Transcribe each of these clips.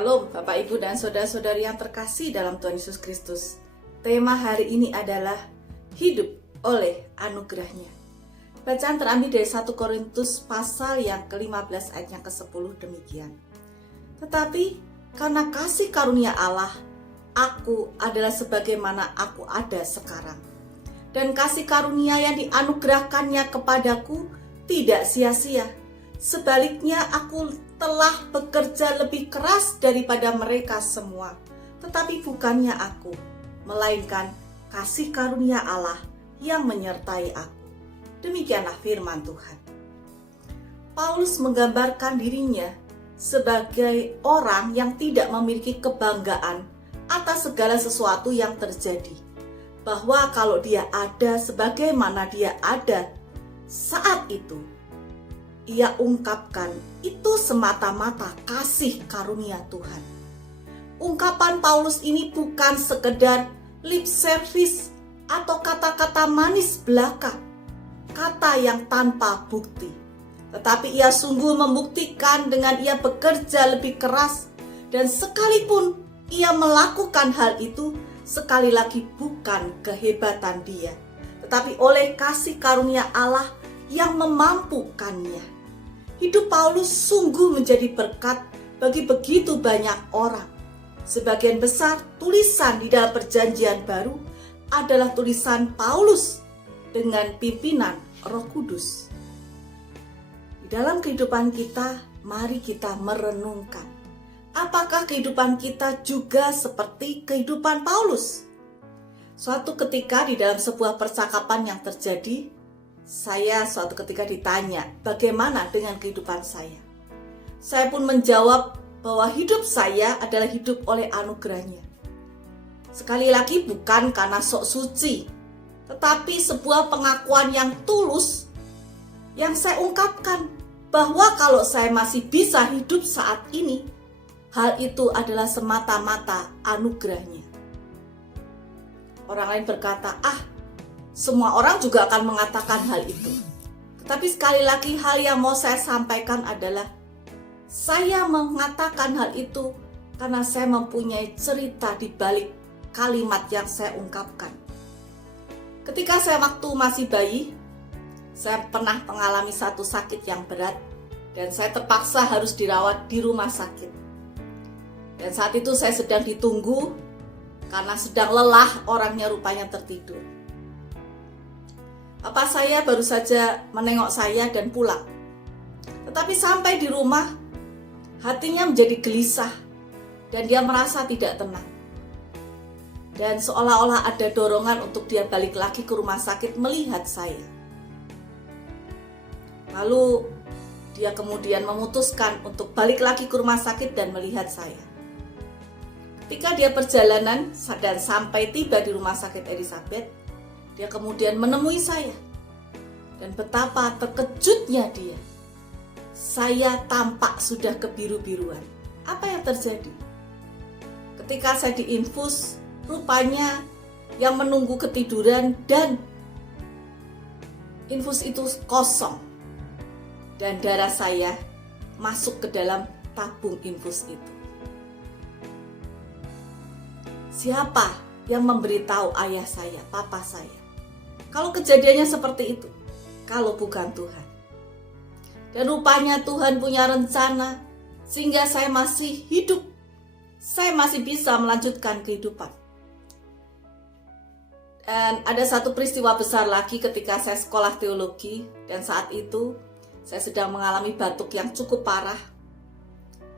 Shalom Bapak Ibu dan Saudara-saudari yang terkasih dalam Tuhan Yesus Kristus. Tema hari ini adalah hidup oleh anugerahnya. Bacaan terambil dari 1 Korintus pasal yang ke-15 ayat yang ke-10 demikian. Tetapi karena kasih karunia Allah, aku adalah sebagaimana aku ada sekarang. Dan kasih karunia yang dianugerahkannya kepadaku tidak sia-sia. Sebaliknya aku telah bekerja lebih keras daripada mereka semua. Tetapi bukannya aku, melainkan kasih karunia Allah yang menyertai aku. Demikianlah firman Tuhan. Paulus menggambarkan dirinya sebagai orang yang tidak memiliki kebanggaan atas segala sesuatu yang terjadi. Bahwa kalau dia ada sebagaimana dia ada saat itu, ia ungkapkan itu semata-mata kasih karunia Tuhan. Ungkapan Paulus ini bukan sekedar lip service atau kata-kata manis belaka, kata yang tanpa bukti. Tetapi ia sungguh membuktikan dengan ia bekerja lebih keras, dan sekalipun ia melakukan hal itu, sekali lagi bukan kehebatan dia, tetapi oleh kasih karunia Allah yang memampukannya. Hidup Paulus sungguh menjadi berkat bagi begitu banyak orang. Sebagian besar tulisan di dalam Perjanjian Baru adalah tulisan Paulus dengan pimpinan Roh Kudus. Di dalam kehidupan kita, mari kita merenungkan. Apakah kehidupan kita juga seperti kehidupan Paulus? Suatu ketika di dalam sebuah percakapan yang terjadi, saya suatu ketika ditanya, bagaimana dengan kehidupan saya? Saya pun menjawab bahwa hidup saya adalah hidup oleh anugerahnya. Sekali lagi bukan karena sok suci, tetapi sebuah pengakuan yang tulus yang saya ungkapkan bahwa kalau saya masih bisa hidup saat ini, hal itu adalah semata-mata anugerahnya. Orang lain berkata, semua orang juga akan mengatakan hal itu. Tetapi sekali lagi hal yang mau saya sampaikan adalah saya mengatakan hal itu karena saya mempunyai cerita di balik kalimat yang saya ungkapkan. Ketika saya waktu masih bayi, saya pernah mengalami satu sakit yang berat dan saya terpaksa harus dirawat di rumah sakit. Dan saat itu saya sedang ditunggu karena sedang lelah, orangnya rupanya tertidur. Bapak saya baru saja menengok saya dan pulang. Tetapi sampai di rumah, hatinya menjadi gelisah dan dia merasa tidak tenang. Dan seolah-olah ada dorongan untuk dia balik lagi ke rumah sakit melihat saya. Lalu dia kemudian memutuskan untuk balik lagi ke rumah sakit dan melihat saya. Ketika dia perjalanan dan sampai tiba di rumah sakit Elizabeth, dia kemudian menemui saya. Dan betapa terkejutnya dia. Saya tampak sudah kebiru-biruan. Apa yang terjadi? Ketika saya diinfus, rupanya yang menunggu ketiduran dan infus itu kosong. Dan darah saya masuk ke dalam tabung infus itu. Siapa yang memberitahu ayah saya, papa saya? Kalau kejadiannya seperti itu, kalau bukan Tuhan. Dan rupanya Tuhan punya rencana sehingga saya masih hidup. Saya masih bisa melanjutkan kehidupan. Dan ada satu peristiwa besar lagi ketika saya sekolah teologi. Dan saat itu saya sedang mengalami batuk yang cukup parah.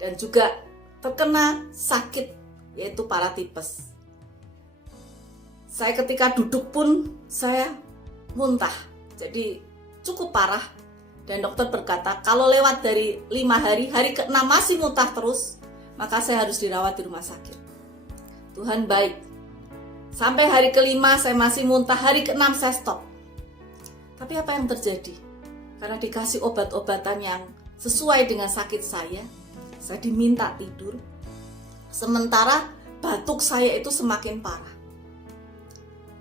Dan juga terkena sakit, yaitu paratipes. Saya ketika duduk pun saya muntah, jadi cukup parah. Dan dokter berkata, kalau lewat dari 5 hari, hari ke-6 masih muntah terus, maka saya harus dirawat di rumah sakit. Tuhan baik. Sampai hari ke-5 saya masih muntah, hari ke-6 saya stop. Tapi apa yang terjadi? Karena dikasih obat-obatan yang sesuai dengan sakit saya diminta tidur. Sementara batuk saya itu semakin parah.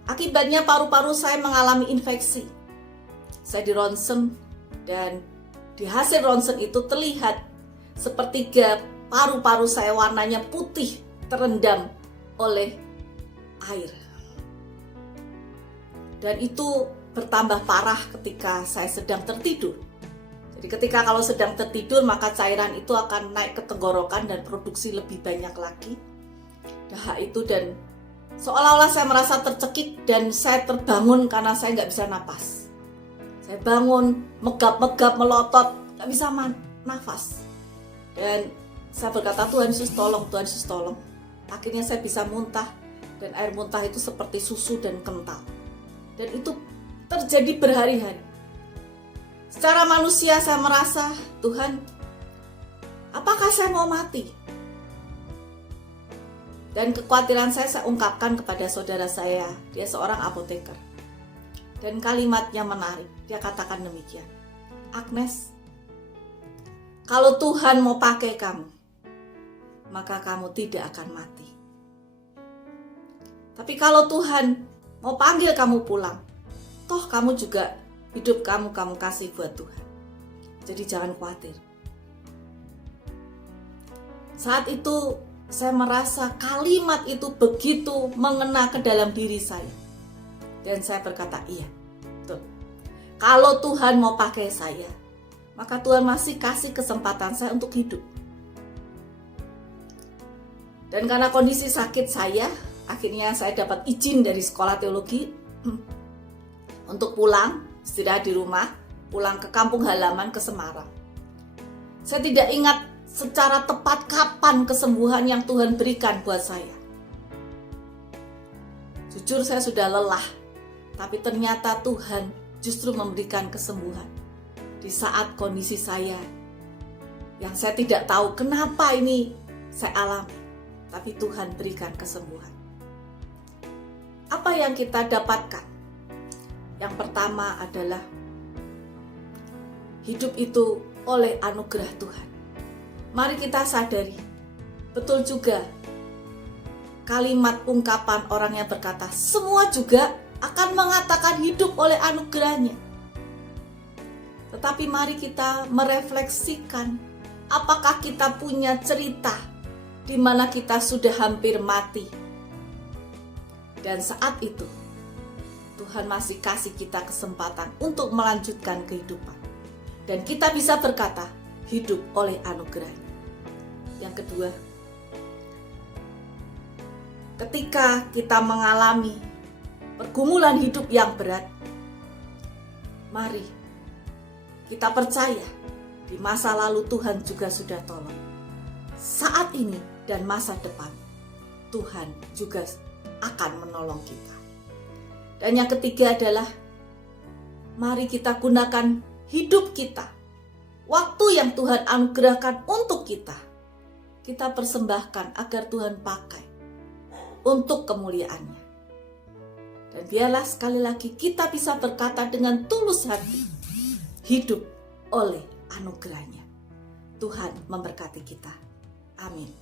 Akibatnya paru-paru saya mengalami infeksi. Saya di ronsen dan di hasil ronsen itu terlihat sepertiga paru-paru saya warnanya putih, terendam oleh air. Dan itu bertambah parah ketika saya sedang tertidur. Jadi ketika kalau sedang tertidur, maka cairan itu akan naik ke tenggorokan dan produksi lebih banyak lagi dahak itu, dan seolah-olah saya merasa tercekik dan saya terbangun karena saya nggak bisa napas. Saya bangun, megap-megap, melotot, nggak bisa nafas. Dan saya berkata, Tuhan Yesus tolong, Tuhan Yesus tolong. Akhirnya saya bisa muntah, dan air muntah itu seperti susu dan kental. Dan itu terjadi berhari-hari. Secara manusia saya merasa, Tuhan, apakah saya mau mati? Dan kekhawatiran saya ungkapkan kepada saudara saya, dia seorang apoteker. Dan kalimatnya menarik, dia katakan demikian, Agnes, kalau Tuhan mau pakai kamu, maka kamu tidak akan mati. Tapi kalau Tuhan mau panggil kamu pulang, toh kamu juga hidup kamu kasih buat Tuhan. Jadi jangan khawatir. Saat itu saya merasa kalimat itu begitu mengena ke dalam diri saya. Dan saya berkata, iya, betul. Kalau Tuhan mau pakai saya, maka Tuhan masih kasih kesempatan saya untuk hidup. Dan karena kondisi sakit saya, akhirnya saya dapat izin dari sekolah teologi untuk pulang, istirahat di rumah, pulang ke kampung halaman ke Semarang. Saya tidak ingat secara tepat kapan kesembuhan yang Tuhan berikan buat saya. Jujur saya sudah lelah, tapi ternyata Tuhan justru memberikan kesembuhan di saat kondisi saya yang saya tidak tahu kenapa ini saya alami, tapi Tuhan berikan kesembuhan. Apa yang kita dapatkan? Yang pertama adalah hidup itu oleh anugerah Tuhan. Mari kita sadari, betul juga kalimat ungkapan orang yang berkata, semua juga akan mengatakan hidup oleh anugerahnya. Tetapi mari kita merefleksikan, apakah kita punya cerita di mana kita sudah hampir mati. Dan saat itu, Tuhan masih kasih kita kesempatan untuk melanjutkan kehidupan. Dan kita bisa berkata, hidup oleh anugerahnya. Yang kedua, ketika kita mengalami pergumulan hidup yang berat, mari kita percaya di masa lalu Tuhan juga sudah tolong. Saat ini dan masa depan, Tuhan juga akan menolong kita. Dan yang ketiga adalah, mari kita gunakan hidup kita, waktu yang Tuhan anugerahkan untuk kita persembahkan agar Tuhan pakai untuk kemuliaan-Nya. Dan biarlah sekali lagi kita bisa berkata dengan tulus hati, hidup oleh anugerah-Nya. Tuhan memberkati kita. Amin.